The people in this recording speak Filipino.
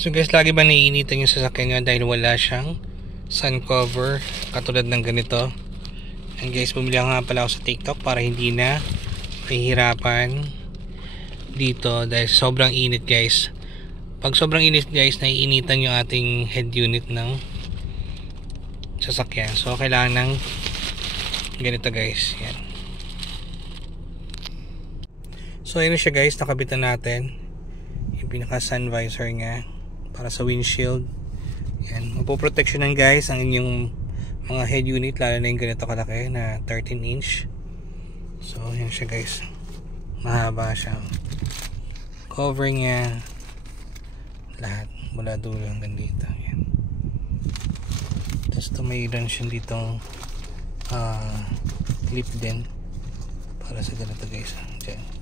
So guys, lagi ba naiinitan yung sasakyan nyo dahil wala siyang sun cover katulad ng ganito? And guys, bumili nga pala ako sa TikTok para hindi na mahihirapan dito dahil sobrang init guys. Pag sobrang init guys, naiinitan yung ating head unit ng sasakyan. So kailangan ng ganito guys. Yan. So ayun siya guys, nakabitan natin yung pinaka sun visor nga para sa windshield. Yan, mapoproteksyonan guys ang inyong mga head unit, lalo na yung ganito kalaki na 13 inch. So yan siya guys, mahaba siya, covering niya lahat mula dulo hanggang dito. Yan. Tapos mayroon siya ditong clip din para sa ganito guys. Diyan.